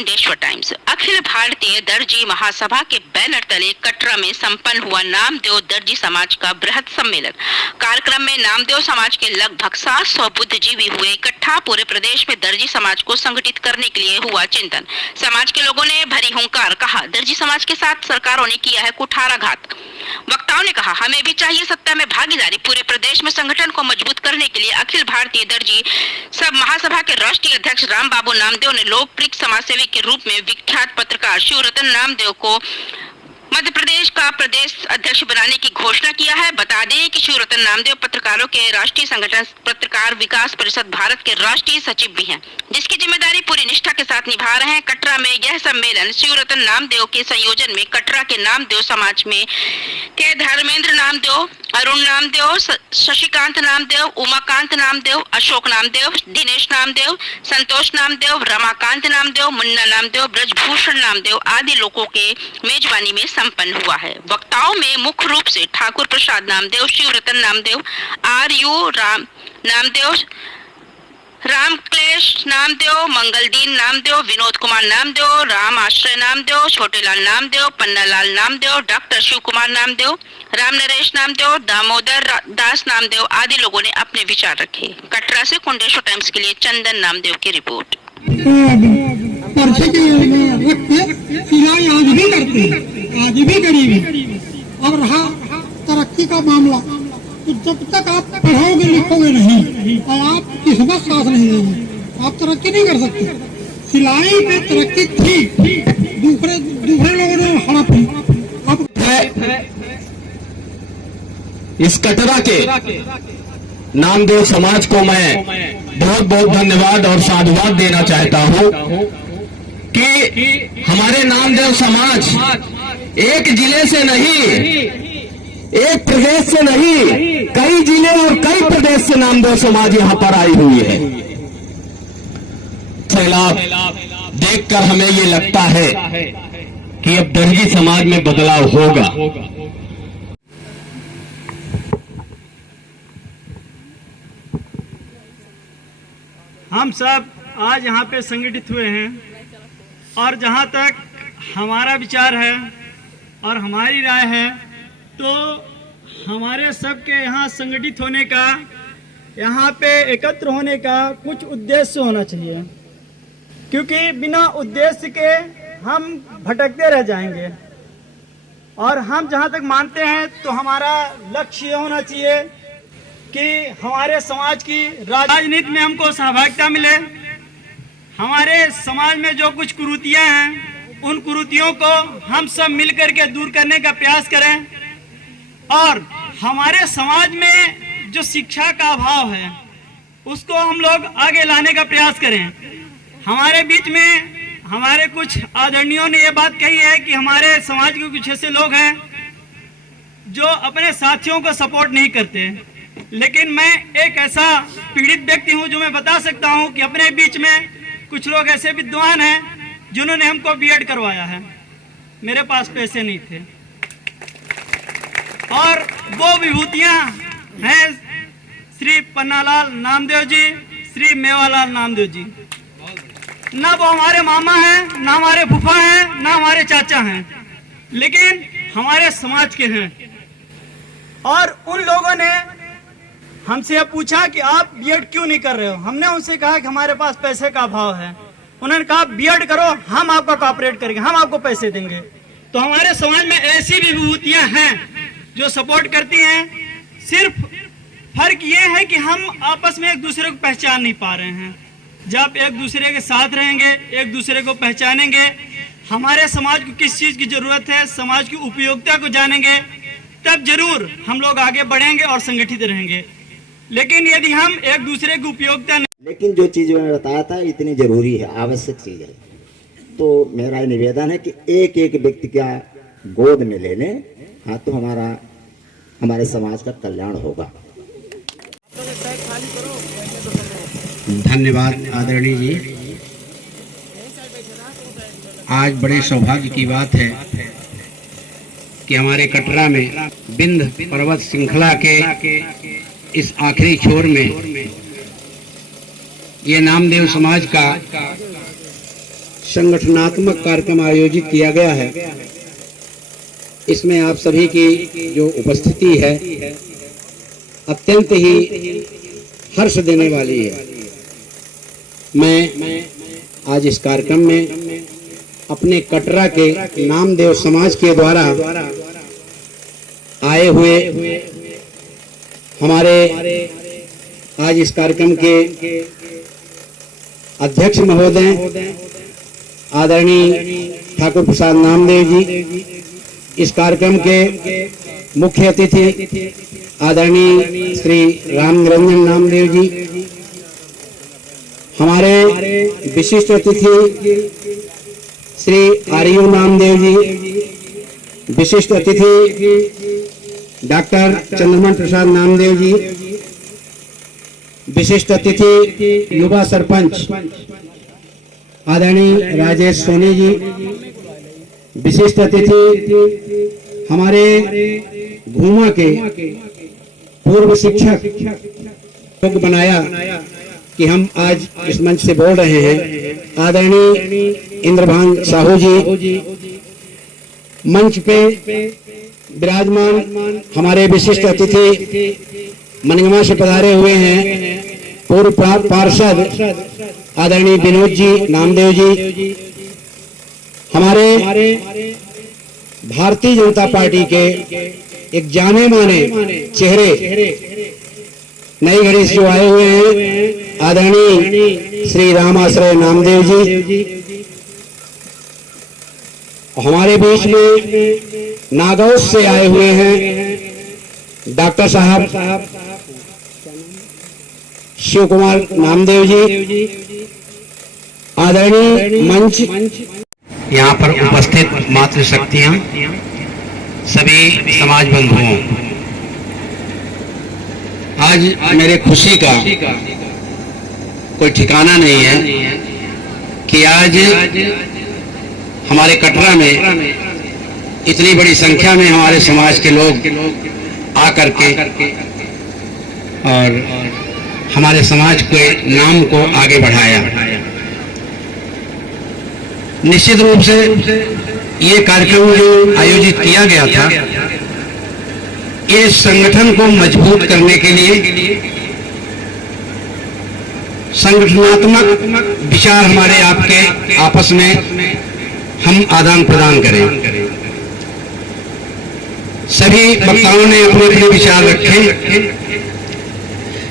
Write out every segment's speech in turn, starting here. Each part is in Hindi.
कुंडेश्वर टाइम्स। अखिल भारतीय दर्जी महासभा के बैनर तले कटरा में संपन्न हुआ नामदेव दर्जी समाज का बृहद सम्मेलन। कार्यक्रम में नामदेव समाज के लगभग 700 बुद्धिजीवी हुए इकट्ठा। पूरे प्रदेश में दर्जी समाज को संगठित करने के लिए हुआ चिंतन। समाज के लोगों ने भरी हुंकार, कहा दर्जी समाज के साथ सरकारों ने किया है कुठाराघात। वक्ताओं ने कहा हमें भी चाहिए सत्ता में भागीदारी। पूरे प्रदेश में संगठन को मजबूत करने के लिए अखिल भारतीय दर्जी सब महासभा के राष्ट्रीय अध्यक्ष राम बाबू नामदेव ने लोकप्रिय समाजसेवी के रूप में विख्यात पत्रकार शिवरतन नामदेव को मध्य प्रदेश का प्रदेश अध्यक्ष बनाने की घोषणा किया है। बता दें कि शिवरतन नामदेव पत्रकारों के राष्ट्रीय संगठन पत्रकार विकास परिषद भारत के राष्ट्रीय सचिव भी हैं, जिसकी जिम्मेदारी पूरी निष्ठा के साथ निभा रहे हैं। कटरा में यह सम्मेलन शिवरतन नामदेव के संयोजन में कटरा के नामदेव समाज में के धर्मेंद्र नामदेव, अरुण नामदेव, शशिकांत नामदेव, उमाकांत नामदेव, अशोक नामदेव, दिनेश नामदेव, संतोष नामदेव, रमाकांत नामदेव, मुन्ना नामदेव, ब्रजभूषण नामदेव आदि लोगों के मेजबानी में संपन्न हुआ है। वक्ताओं में मुख्य रूप से ठाकुर प्रसाद नामदेव, शिवरतन नामदेव, आर.यू. राम नामदेव, रामक्लेश नामदेव, मंगलदीन नामदेव, विनोद कुमार नामदेव, राम आश्रय नामदेव, छोटेलाल नामदेव, पन्नालाल नामदेव, डॉक्टर शिव कुमार नामदेव, राम नरेश नामदेव, दामोदर दास नामदेव आदि लोगों ने अपने विचार रखे। कटरा से कुंडेश्वर टाइम्स के लिए चंदन नामदेव की रिपोर्ट। आज भी करते हैं, आज भी गरीबी। अब रहा तरक्की का मामला, तो जब तक आप पढ़ोगे लिखोगे नहीं और आप किस्मत साथ नहीं देंगे, आप तरक्की नहीं कर सकते। सिलाई में तरक्की थी, दूसरे लोगों ने हड़प ली। अब इस कटरा के नामदेव समाज को मैं बहुत बहुत धन्यवाद और साधुवाद देना चाहता हूं कि हमारे नामदेव समाज एक जिले से नहीं, एक प्रदेश से नहीं, कई जिले और कई प्रदेश से नामदेव समाज यहां पर आई हुई है। देखकर हमें ये लगता है कि अब दर्जी समाज में बदलाव होगा। हम सब आज यहाँ पे संगठित हुए हैं और जहाँ तक हमारा विचार है और हमारी राय है, तो हमारे सबके यहाँ संगठित होने का, यहाँ पे एकत्र होने का कुछ उद्देश्य होना चाहिए, क्योंकि बिना उद्देश्य के हम भटकते रह जाएंगे। और हम जहाँ तक मानते हैं तो हमारा लक्ष्य ये होना चाहिए कि हमारे समाज की राजनीति में हमको सहभागिता मिले। हमारे समाज में जो कुछ कुरीतियां हैं, उन कुरीतियों को हम सब मिलकर के दूर करने का प्रयास करें और हमारे समाज में जो शिक्षा का अभाव है उसको हम लोग आगे लाने का प्रयास करें। हमारे बीच में हमारे कुछ आदरणीयों ने ये बात कही है कि हमारे समाज के कुछ ऐसे लोग हैं जो अपने साथियों को सपोर्ट नहीं करते, लेकिन मैं एक ऐसा पीड़ित व्यक्ति हूं जो मैं बता सकता हूं कि अपने बीच में कुछ लोग ऐसे विद्वान हैं जिन्होंने हमको बीएड करवाया है। मेरे पास पैसे नहीं थे और वो विभूतियां हैं श्री पन्नालाल नामदेव जी, श्री मेवालाल नामदेव जी। ना वो हमारे मामा हैं, ना हमारे फूफा हैं, ना हमारे चाचा हैं, लेकिन हमारे समाज के हैं। और उन लोगों ने हमसे यह पूछा कि आप बीएड क्यों नहीं कर रहे हो। हमने उनसे कहा कि हमारे पास पैसे का अभाव है। उन्होंने कहा बीएड करो, हम आपका कोऑपरेट करेंगे, हम आपको पैसे देंगे। तो हमारे समाज में ऐसी भी विभूतियां हैं जो सपोर्ट करती हैं। सिर्फ फर्क ये है कि हम आपस में एक दूसरे को पहचान नहीं पा रहे हैं। जब एक दूसरे के साथ रहेंगे, एक दूसरे को पहचानेंगे, हमारे समाज को किस चीज की जरूरत है, समाज की उपयोगिता को जानेंगे, तब जरूर हम लोग आगे बढ़ेंगे और संगठित रहेंगे। लेकिन यदि हम एक दूसरे की उपयोगिता नहीं... लेकिन जो चीज मैंने बताया था इतनी जरूरी है, आवश्यक चीज है, तो मेरा निवेदन है कि एक एक व्यक्ति का गोद में ले लें, हाँ, तो हमारे समाज का कल्याण होगा। धन्यवाद आदरणीय जी। आज बड़े सौभाग्य की बात है कि हमारे कटरा में विंध्य पर्वत श्रृंखला के इस आखिरी छोर में ये नामदेव समाज का संगठनात्मक कार्यक्रम आयोजित किया गया है। इसमें आप सभी की जो उपस्थिति है अत्यंत ही हर्ष देने वाली है। मैं आज इस कार्यक्रम में अपने कटरा के नामदेव समाज के द्वारा आए हुए हमारे आज इस कार्यक्रम के अध्यक्ष महोदय आदरणीय ठाकुर प्रसाद नामदेव जी, इस कार्यक्रम के मुख्य अतिथि आदरणीय श्री राम निरंजन नामदेव जी, हमारे विशिष्ट अतिथि श्री आर्यू नामदेव जी, विशिष्ट अतिथि डॉक्टर चंद्रमन प्रसाद नामदेव जी, विशिष्ट अतिथि युवा सरपंच आदरणीय राजेश सोनी जी, विशिष्ट अतिथि हमारे घूमा के पूर्व शिक्षक योग बनाया कि हम आज इस मंच से बोल रहे हैं, आदरणीय इंद्रभान साहू जी, मंच पे विराजमान हमारे विशिष्ट अतिथि मनगमा से पधारे हुए हैं पूर्व पार्षद आदरणीय विनोद जी नामदेव जी, हमारे भारतीय जनता पार्टी के एक जाने माने चेहरे नई घड़ी से जो आए हुए हैं आदरणीय श्री राम आश्रय नामदेव जी, हमारे बीच में नागौस से आए हुए हैं डॉक्टर साहब शिव कुमार नामदेव जी, आदरणीय मंच यहाँ पर उपस्थित मातृशक्तियां, सभी समाज बंधुओं, आज मेरे खुशी का कोई ठिकाना नहीं है कि आज हमारे कटरा में इतनी बड़ी संख्या में हमारे समाज के लोग आकर के और हमारे समाज के नाम को आगे बढ़ाया। निश्चित रूप से ये कार्यक्रम जो आयोजित किया गया था, ये संगठन को मजबूत करने के लिए संगठनात्मक विचार हमारे आपके आपस में हम आदान प्रदान करें। सभी वक्ताओं ने अपने अपने विचार रखे,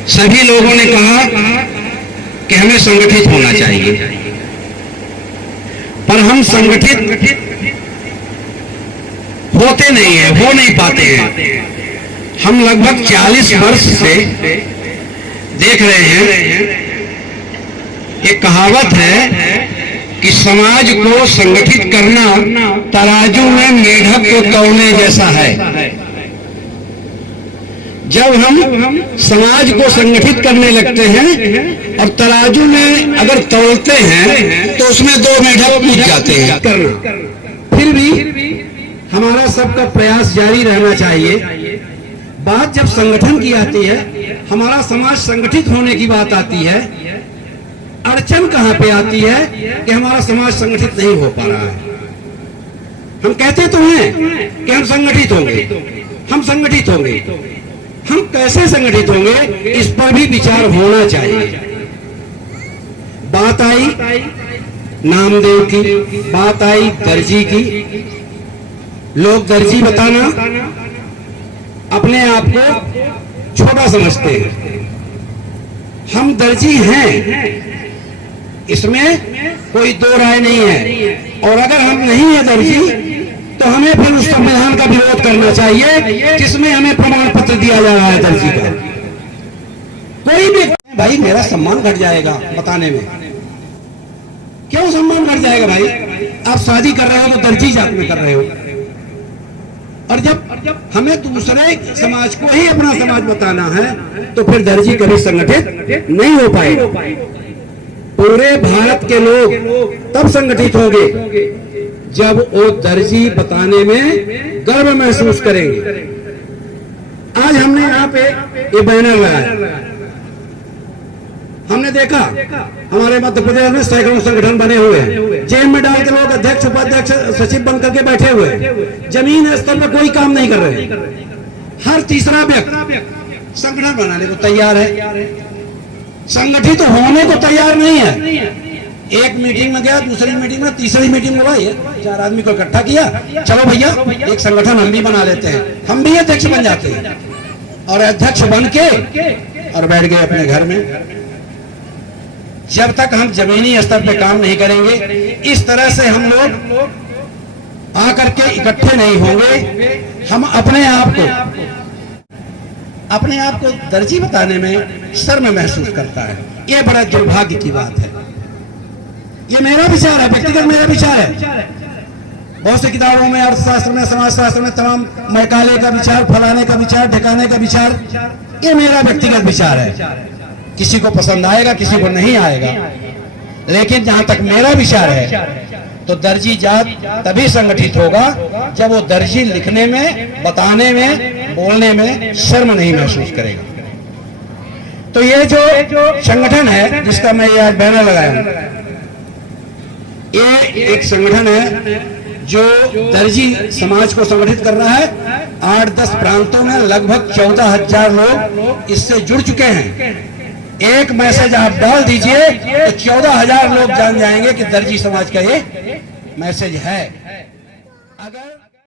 सभी लोगों ने कहा कि हमें संगठित होना चाहिए, पर हम संगठित होते नहीं है, हो नहीं पाते हैं। हम लगभग 40 वर्ष से देख रहे हैं, एक कहावत है कि समाज को संगठित करना तराजू में मेढक के तौलने जैसा है। जब हम समाज को संगठित करने लगते हैं और तराजू में अगर तौलते हैं तो उसमें 2 मेढक कूद जाते हैं। फिर भी हमारा सबका प्रयास जारी रहना चाहिए। बात जब संगठन की आती है, हमारा समाज संगठित होने की बात आती है, अड़चन कहां पे आती है कि हमारा समाज संगठित नहीं हो पा रहा है। हम कहते तो हैं कि हम संगठित होंगे, हम संगठित होंगे, हम कैसे संगठित होंगे इस पर भी विचार होना चाहिए। बात आई नामदेव की, बात आई दर्जी की। लोग दर्जी बताना अपने आप को छोटा समझते हैं। हम दर्जी हैं, इसमें कोई 2 राय नहीं है। और अगर हम नहीं है दर्जी तो हमें फिर उस संविधान का विरोध करना चाहिए जिसमें हमें प्रमाण पत्र दिया जा रहा है दर्जी का। कोई भी भाई मेरा सम्मान घट जाएगा बताने में। क्यों सम्मान घट जाएगा भाई? आप शादी कर रहे हो तो दर्जी जात में कर रहे हो, और जब हमें दूसरे समाज को ही अपना समाज बताना है तो फिर दर्जी कभी संगठित नहीं हो पाएगा। पूरे भारत के लोग तब संगठित होंगे जब वो दर्जी बताने में गर्व महसूस करेंगे। आज हमने यहाँ पे ये बैनर लगाया, हमने देखा हमारे मध्य प्रदेश में सैकड़ों संगठन बने हुए हैं जेब में डाल के लोग अध्यक्ष उपाध्यक्ष सचिव बन करके बैठे हुए, जमीन स्तर पर कोई काम नहीं कर रहे। हर तीसरा व्यक्ति संगठन बनाने को तैयार है, संगठित होने को तैयार नहीं है। एक मीटिंग में गया, दूसरी मीटिंग में, तीसरी मीटिंग में भाई 4 आदमी को इकट्ठा किया, चलो भैया एक संगठन हम भी बना लेते हैं, हम भी अध्यक्ष बन जाते हैं। और अध्यक्ष बन के और बैठ गए अपने घर में। जब तक हम जमीनी स्तर पे काम नहीं करेंगे, इस तरह से हम लोग आकर के इकट्ठे नहीं होंगे, हम अपने आप को दर्जी बताने में शर्म महसूस करता है। ये बड़ा दुर्भाग्य की बात है। ये मेरा विचार है, व्यक्तिगत मेरा विचार है। बहुत सी किताबों में, अर्थशास्त्र में, समाजशास्त्र में तमाम मैकाले का विचार, फलाने का विचार, ठिकाने का विचार, ये मेरा व्यक्तिगत विचार है। किसी को पसंद आएगा, किसी को नहीं आएगा, लेकिन जहां तक मेरा विचार है तो दर्जी जात तभी संगठित होगा जब वो दर्जी लिखने में, बताने में, बोलने में शर्म नहीं महसूस करेगा। तो ये जो संगठन है जिसका मैं ये आज बैनर लगाया हूं, ये एक संगठन है जो दर्जी समाज को संगठित कर रहा है। 8-10 प्रांतों में लगभग 14,000 लोग इससे जुड़ चुके हैं। एक मैसेज आप डाल दीजिए तो 14,000 लोग जान जाएंगे कि दर्जी समाज का ये मैसेज है।